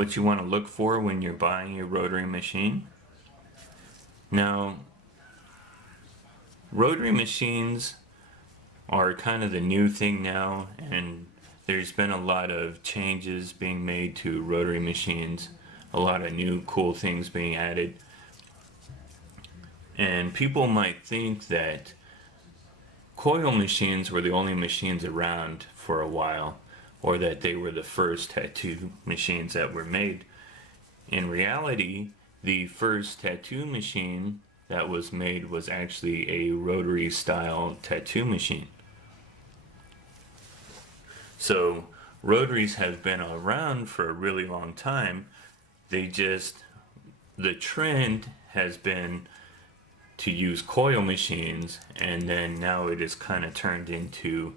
what you want to look for when you're buying a rotary machine. Now, rotary machines are kind of the new thing now, and there's been a lot of changes being made to rotary machines, a lot of new cool things being added. And people might think that coil machines were the only machines around for a while, or that they were the first tattoo machines that were made. In reality, the first tattoo machine that was made was actually a rotary style tattoo machine. So rotaries have been around for a really long time. The trend has been to use coil machines, and then now it is kind of turned into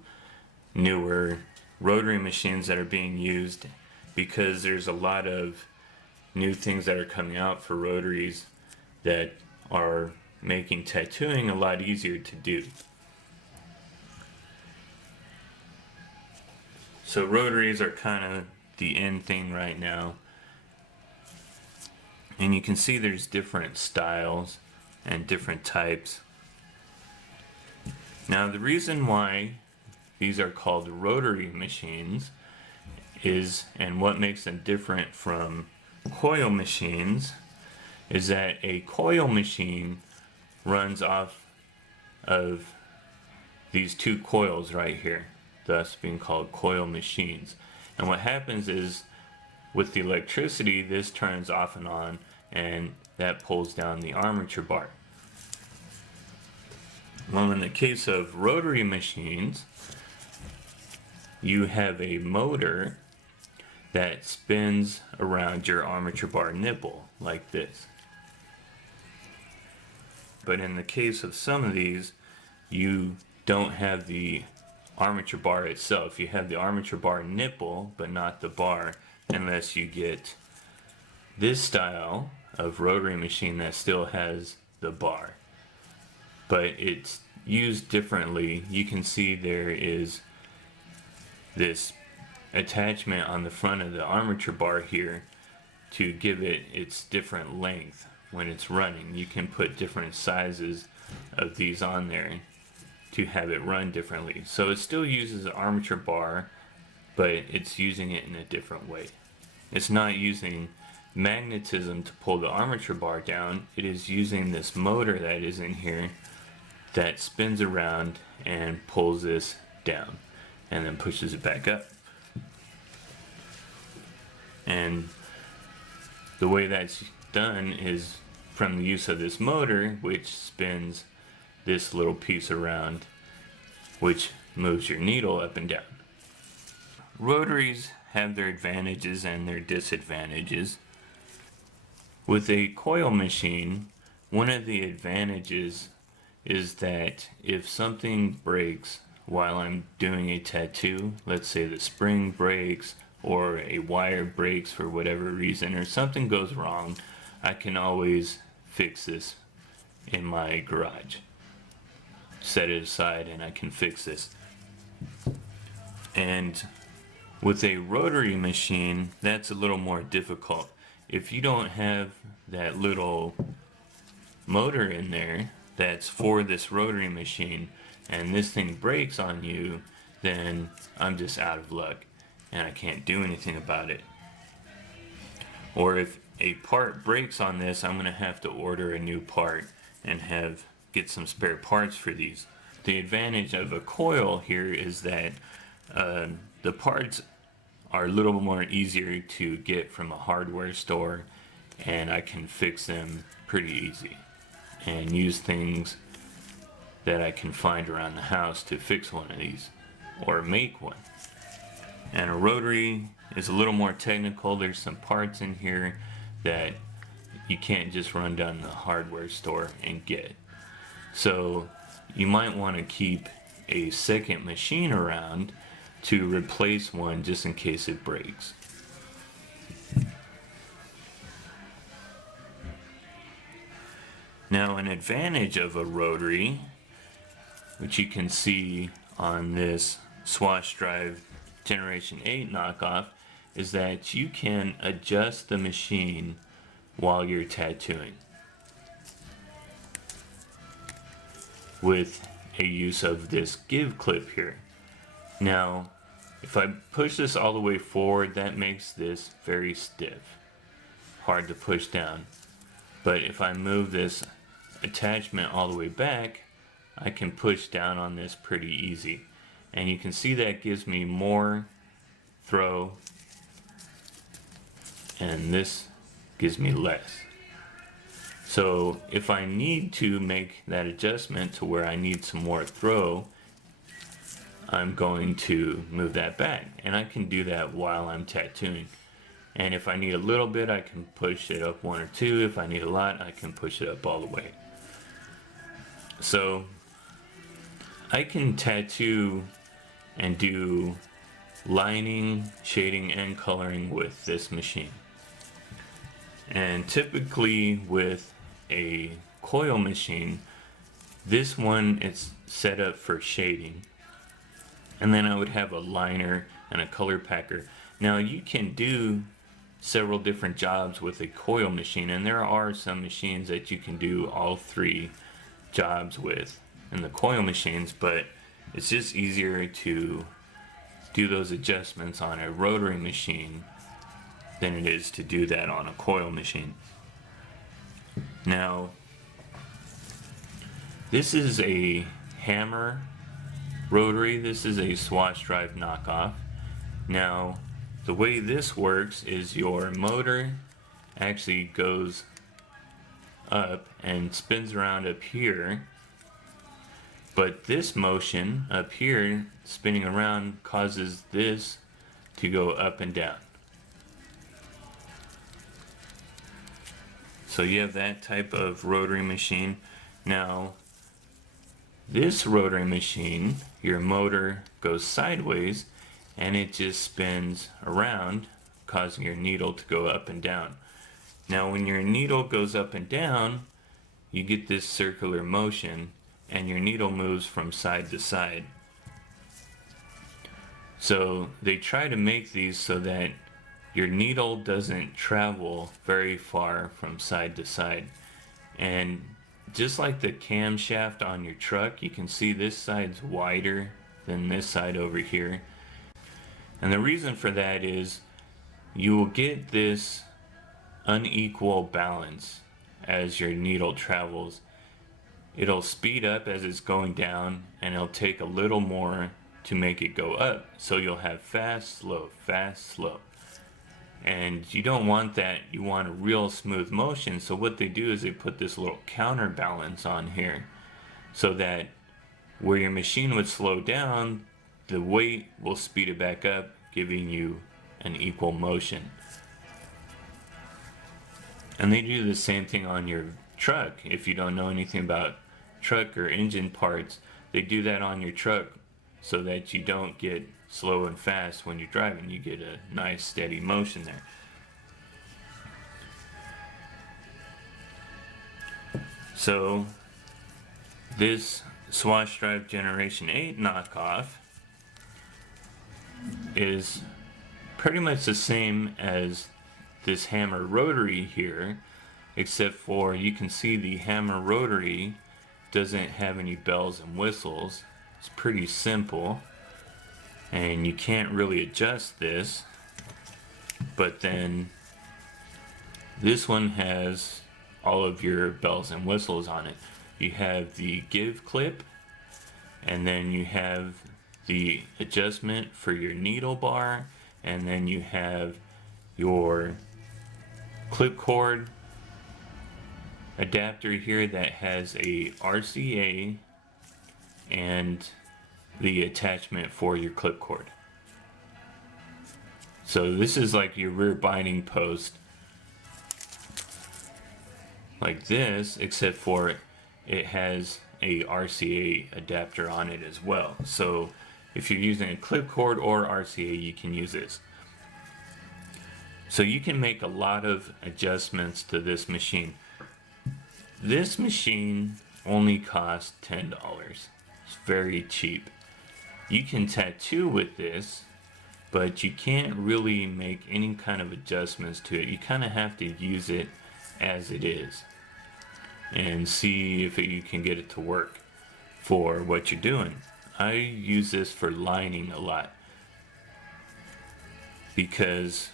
newer rotary machines that are being used, because there's a lot of new things that are coming out for rotaries that are making tattooing a lot easier to do. So rotaries are kind of the in thing right now, and you can see there's different styles and different types. Now, the reason why these are called rotary machines is, and what makes them different from coil machines, is that a coil machine runs off of these two coils right here, thus being called coil machines. And what happens is, with the electricity, this turns off and on, and that pulls down the armature bar. Well, in the case of rotary machines, you have a motor that spins around your armature bar nipple like this. But in the case of some of these, you don't have the armature bar itself. You have the armature bar nipple, but not the bar, unless you get this style of rotary machine that still has the bar. But it's used differently. You can see there is this attachment on the front of the armature bar here to give it its different length when it's running. You can put different sizes of these on there to have it run differently. So it still uses an armature bar, but it's using it in a different way. It's not using magnetism to pull the armature bar down. It is using this motor that is in here that spins around and pulls this down and then pushes it back up. And the way that's done is from the use of this motor, which spins this little piece around, which moves your needle up and down. Rotaries have their advantages and their disadvantages. With a coil machine, one of the advantages is that if something breaks while I'm doing a tattoo, let's say the spring breaks or a wire breaks for whatever reason, or something goes wrong, I can always fix this in my garage. Set it aside and I can fix this. And with a rotary machine, that's a little more difficult. If you don't have that little motor in there that's for this rotary machine, and this thing breaks on you, then I'm just out of luck and I can't do anything about it. Or if a part breaks on this, I'm going to have to order a new part and get some spare parts for these. The advantage of a coil here is that the parts are a little more easier to get from a hardware store, and I can fix them pretty easy and use things that I can find around the house to fix one of these or make one. And a rotary is a little more technical. There's some parts in here that you can't just run down the hardware store and get. So you might want to keep a second machine around to replace one just in case it breaks. Now, an advantage of a rotary, which you can see on this Swash Drive Generation 8 knockoff, is that you can adjust the machine while you're tattooing with a use of this give clip here. Now, if I push this all the way forward, that makes this very stiff, hard to push down. But if I move this attachment all the way back, I can push down on this pretty easy. And you can see that gives me more throw, and this gives me less. So if I need to make that adjustment to where I need some more throw, I'm going to move that back, and I can do that while I'm tattooing. And if I need a little bit, I can push it up 1 or 2. If I need a lot, I can push it up all the way. So I can tattoo and do lining, shading, and coloring with this machine. And typically with a coil machine, this one it's set up for shading, and then I would have a liner and a color packer. Now you can do several different jobs with a coil machine, and there are some machines that you can do all 3 jobs with in the coil machines, but it's just easier to do those adjustments on a rotary machine than it is to do that on a coil machine. Now, this is a hammer rotary. This is a swash drive knockoff. Now, the way this works is your motor actually goes up and spins around up here, but this motion up here spinning around causes this to go up and down. So you have that type of rotary machine. Now this rotary machine, your motor goes sideways and it just spins around, causing your needle to go up and down. Now when your needle goes up and down, you get this circular motion and your needle moves from side to side. So they try to make these so that your needle doesn't travel very far from side to side. And just like the camshaft on your truck, you can see this side's wider than this side over here. And the reason for that is you will get this unequal balance as your needle travels. It'll speed up as it's going down, and it'll take a little more to make it go up. So you'll have fast, slow, fast, slow. And you don't want that. You want a real smooth motion. So what they do is they put this little counterbalance on here so that where your machine would slow down, the weight will speed it back up, giving you an equal motion. And they do the same thing on your truck. If you don't know anything about truck or engine parts, they do that on your truck so that you don't get slow and fast when you're driving. You get a nice steady motion there. So this Swash Drive Generation 8 knockoff is pretty much the same as this hammer rotary here, except for you can see the hammer rotary doesn't have any bells and whistles. It's pretty simple, and you can't really adjust this. But then this one has all of your bells and whistles on it. You have the give clip, and then you have the adjustment for your needle bar, and then you have your clip cord adapter here that has a RCA and the attachment for your clip cord. So this is like your rear binding post, like this, except for it has a RCA adapter on it as well. So if you're using a clip cord or RCA, you can use this. So you can make a lot of adjustments to this machine. This machine only costs $10. It's very cheap. You can tattoo with this, but you can't really make any kind of adjustments to it. You kind of have to use it as it is and see if you can get it to work for what you're doing. I use this for lining a lot, because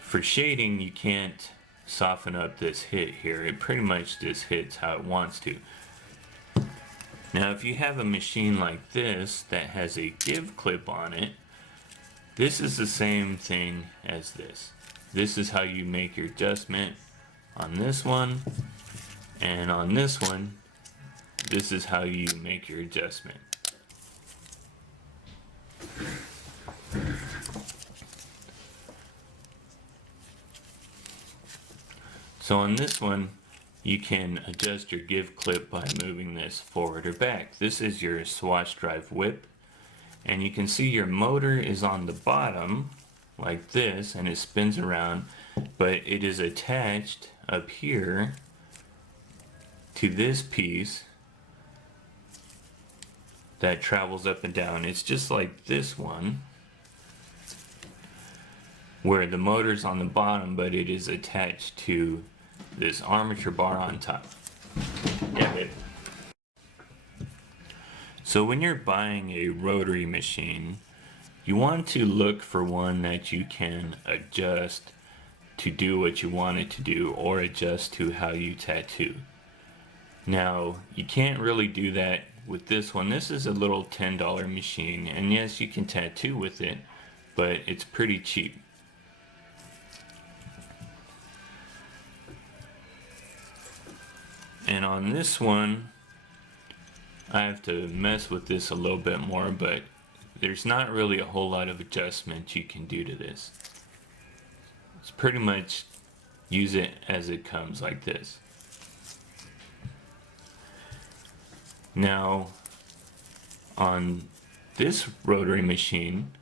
for shading you can't soften up this hit here. It pretty much just hits how it wants to. Now if you have a machine like this that has a give clip on it, this is the same thing as this. This is how you make your adjustment on this one, and on this one, this is how you make your adjustment. So on this one, you can adjust your give clip by moving this forward or back. This is your swatch drive whip, and you can see your motor is on the bottom like this, and it spins around, but it is attached up here to this piece that travels up and down. It's just like this one, where the motor's on the bottom, but it is attached to this armature bar on top. Yeah, babe. So when you're buying a rotary machine, you want to look for one that you can adjust to do what you want it to do, or adjust to how you tattoo. Now, you can't really do that with this one. This is a little $10 machine, and yes, you can tattoo with it, but it's pretty cheap. And on this one, I have to mess with this a little bit more, but there's not really a whole lot of adjustments you can do to this. It's pretty much use it as it comes, like this. Now, on this rotary machine,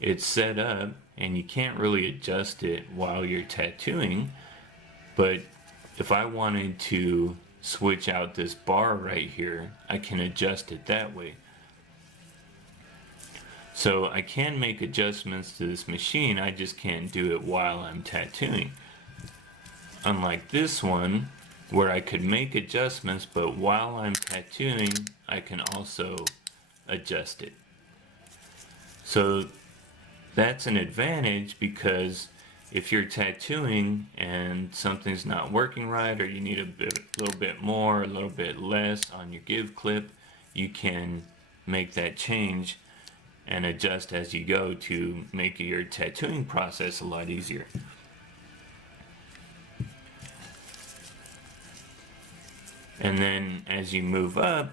it's set up and you can't really adjust it while you're tattooing, but if I wanted to switch out this bar right here, I can adjust it that way. So I can make adjustments to this machine, I just can't do it while I'm tattooing. Unlike this one, where I could make adjustments, but while I'm tattooing, I can also adjust it. So that's an advantage, because if you're tattooing and something's not working right, or you need a little bit more, a little bit less on your give clip, you can make that change and adjust as you go to make your tattooing process a lot easier. And then as you move up,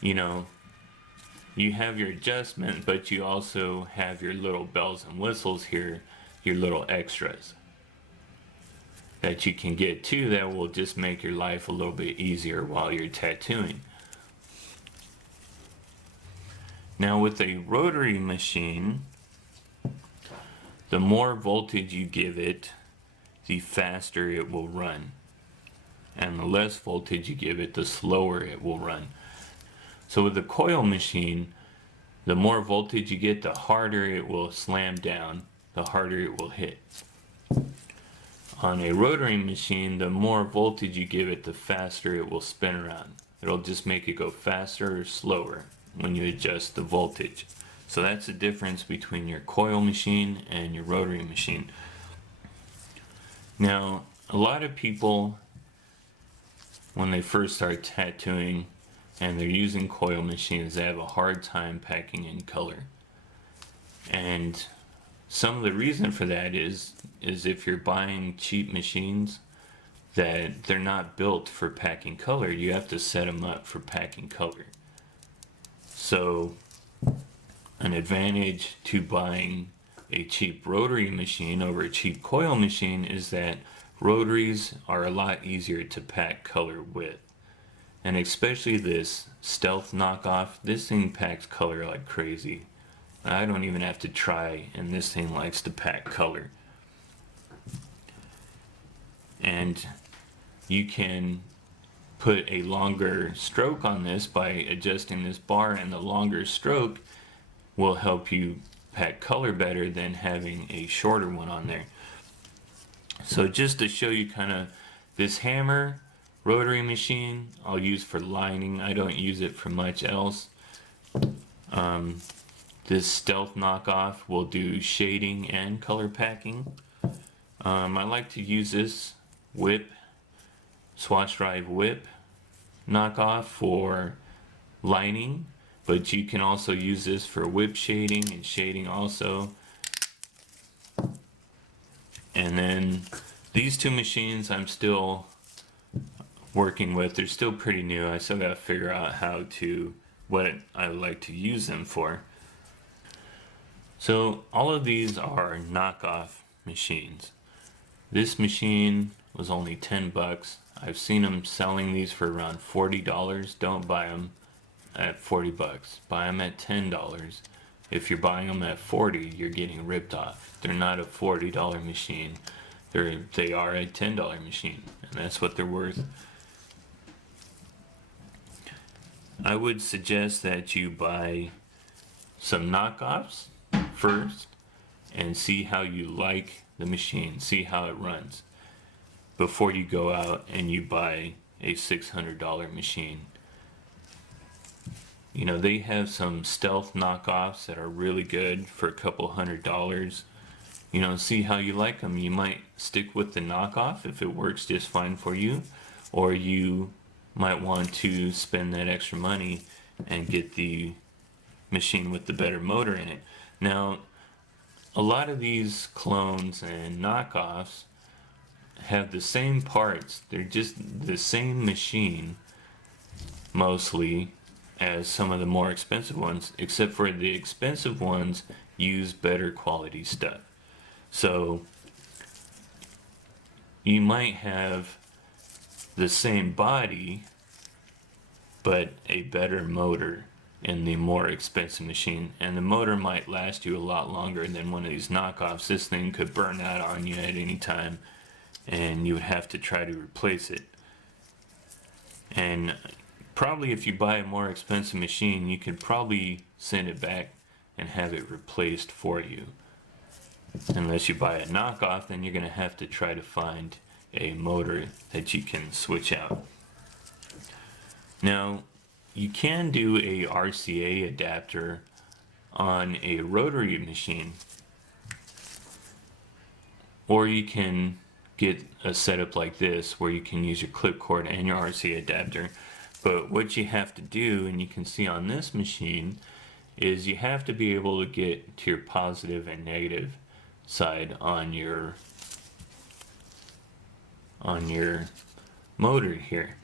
you know, you have your adjustment, but you also have your little bells and whistles here, your little extras that you can get too, that will just make your life a little bit easier while you're tattooing. Now with a rotary machine, the more voltage you give it, the faster it will run. And the less voltage you give it, the slower it will run. So with the coil machine, the more voltage you get, the harder it will slam down, the harder it will hit. On a rotary machine, the more voltage you give it, the faster it will spin around. It'll just make it go faster or slower when you adjust the voltage. So that's the difference between your coil machine and your rotary machine. Now, a lot of people, when they first start tattooing and they're using coil machines, they have a hard time packing in color. And some of the reason for that is if you're buying cheap machines, that they're not built for packing color. You have to set them up for packing color. So an advantage to buying a cheap rotary machine over a cheap coil machine is that rotaries are a lot easier to pack color with. And especially this Stealth knockoff, this thing packs color like crazy. I don't even have to try, and this thing likes to pack color. And you can put a longer stroke on this by adjusting this bar, and the longer stroke will help you pack color better than having a shorter one on there. So just to show you kind of this hammer rotary machine I'll use for lining. I don't use it for much else. This Stealth knockoff will do shading and color packing. I like to use this swatch drive whip knockoff for lining, but you can also use this for whip shading and shading also. And then these two machines I'm still working with. They're still pretty new. I still gotta figure out what I like to use them for. So all of these are knockoff machines. This machine was only 10 bucks. I've seen them selling these for around $40. Don't buy them at 40 bucks. Buy them at $10. If you're buying them at 40, you're getting ripped off. They're not a $40 machine. They are a $10 machine, and that's what they're worth. I would suggest that you buy some knockoffs first and see how you like the machine, see how it runs, before you go out and you buy a $600 machine. You know, they have some Stealth knockoffs that are really good for a couple $100. You know, see how you like them. You might stick with the knockoff if it works just fine for you, or you might want to spend that extra money and get the machine with the better motor in it. Now, a lot of these clones and knockoffs have the same parts. They're just the same machine mostly as some of the more expensive ones, except for the expensive ones use better quality stuff. So you might have the same body but a better motor in the more expensive machine, and the motor might last you a lot longer than one of these knockoffs. This thing could burn out on you at any time and you would have to try to replace it. And probably if you buy a more expensive machine, you could probably send it back and have it replaced for you. Unless you buy a knockoff, then you're going to have to try to find a motor that you can switch out. Now, you can do a Rca adapter on a rotary machine, or you can get a setup like this where you can use your clip cord and your Rca adapter. But what you have to do, and you can see on this machine, is you have to be able to get to your positive and negative side on your motor here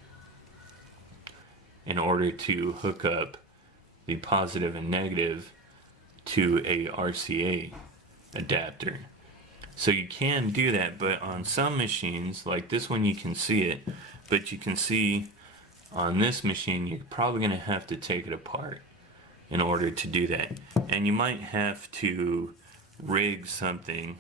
in order to hook up the positive and negative to a Rca adapter. So you can do that, but on some machines, like this one, you can see it, but you can see on this machine you're probably going to have to take it apart in order to do that. And you might have to rig something.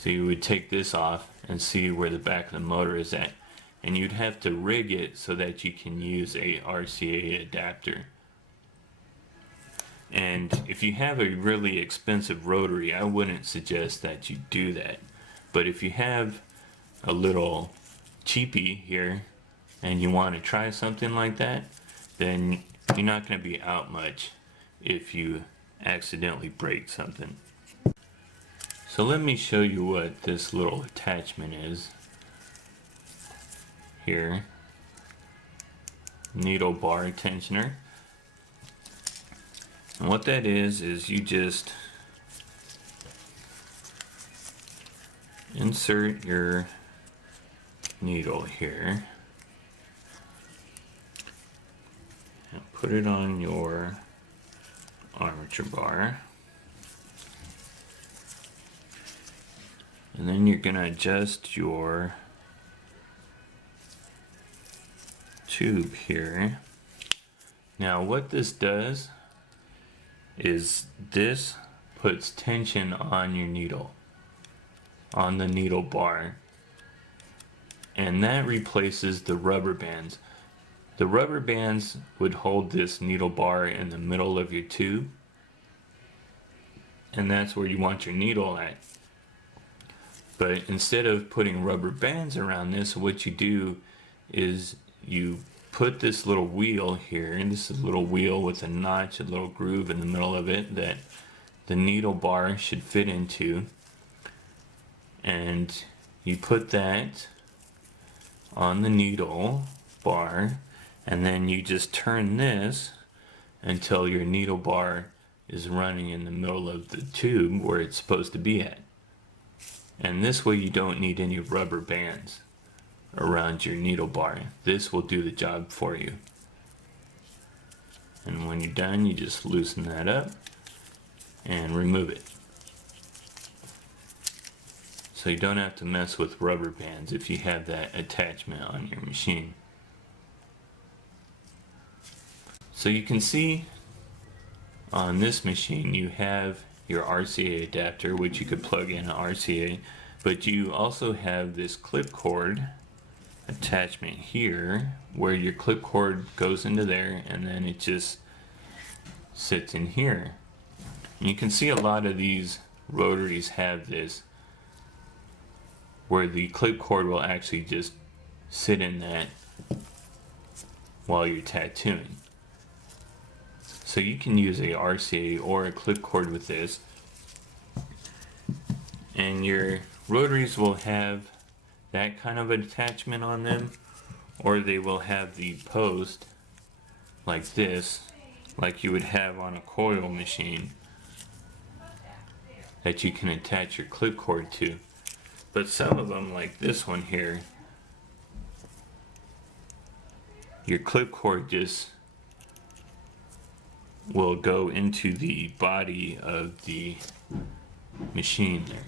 So you would take this off and see where the back of the motor is at, and you'd have to rig it so that you can use a Rca adapter. And if you have a really expensive rotary, I wouldn't suggest that you do that. But if you have a little cheapie here and you want to try something like that, then you're not going to be out much if you accidentally break something. So let me show you what this little attachment is here. Needle bar tensioner. And what that is you just insert your needle here and put it on your armature bar, and then you're going to adjust your tube here. Now what this does is this puts tension on your needle, on the needle bar, and that replaces the rubber bands. The rubber bands would hold this needle bar in the middle of your tube, and that's where you want your needle at. But instead of putting rubber bands around this, what you do is you put this little wheel here, and this is a little wheel with a notch, a little groove in the middle of it that the needle bar should fit into, and you put that on the needle bar, and then you just turn this until your needle bar is running in the middle of the tube where it's supposed to be at. And this way you don't need any rubber bands around your needle bar. This will do the job for you. And when you're done, you just loosen that up and remove it. So you don't have to mess with rubber bands if you have that attachment on your machine. So you can see on this machine you have your Rca adapter, which you could plug in an RCA, but you also have this clip cord attachment here where your clip cord goes into there and then it just sits in here. And you can see a lot of these rotaries have this where the clip cord will actually just sit in that while you're tattooing. So you can use a RCA or a clip cord with this, and your rotaries will have that kind of attachment on them, or they will have the post like this, like you would have on a coil machine that you can attach your clip cord to. But some of them, like this one here, your clip cord just will go into the body of the machine there,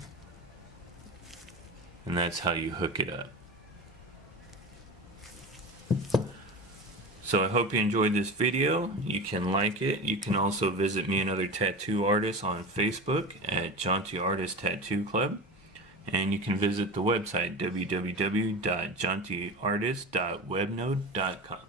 and that's how you hook it up. So I hope you enjoyed this video. You can like it. You can also visit me and other tattoo artists on Facebook at Jaunty Artist Tattoo Club, and you can visit the website www.jauntyartist.webnode.com.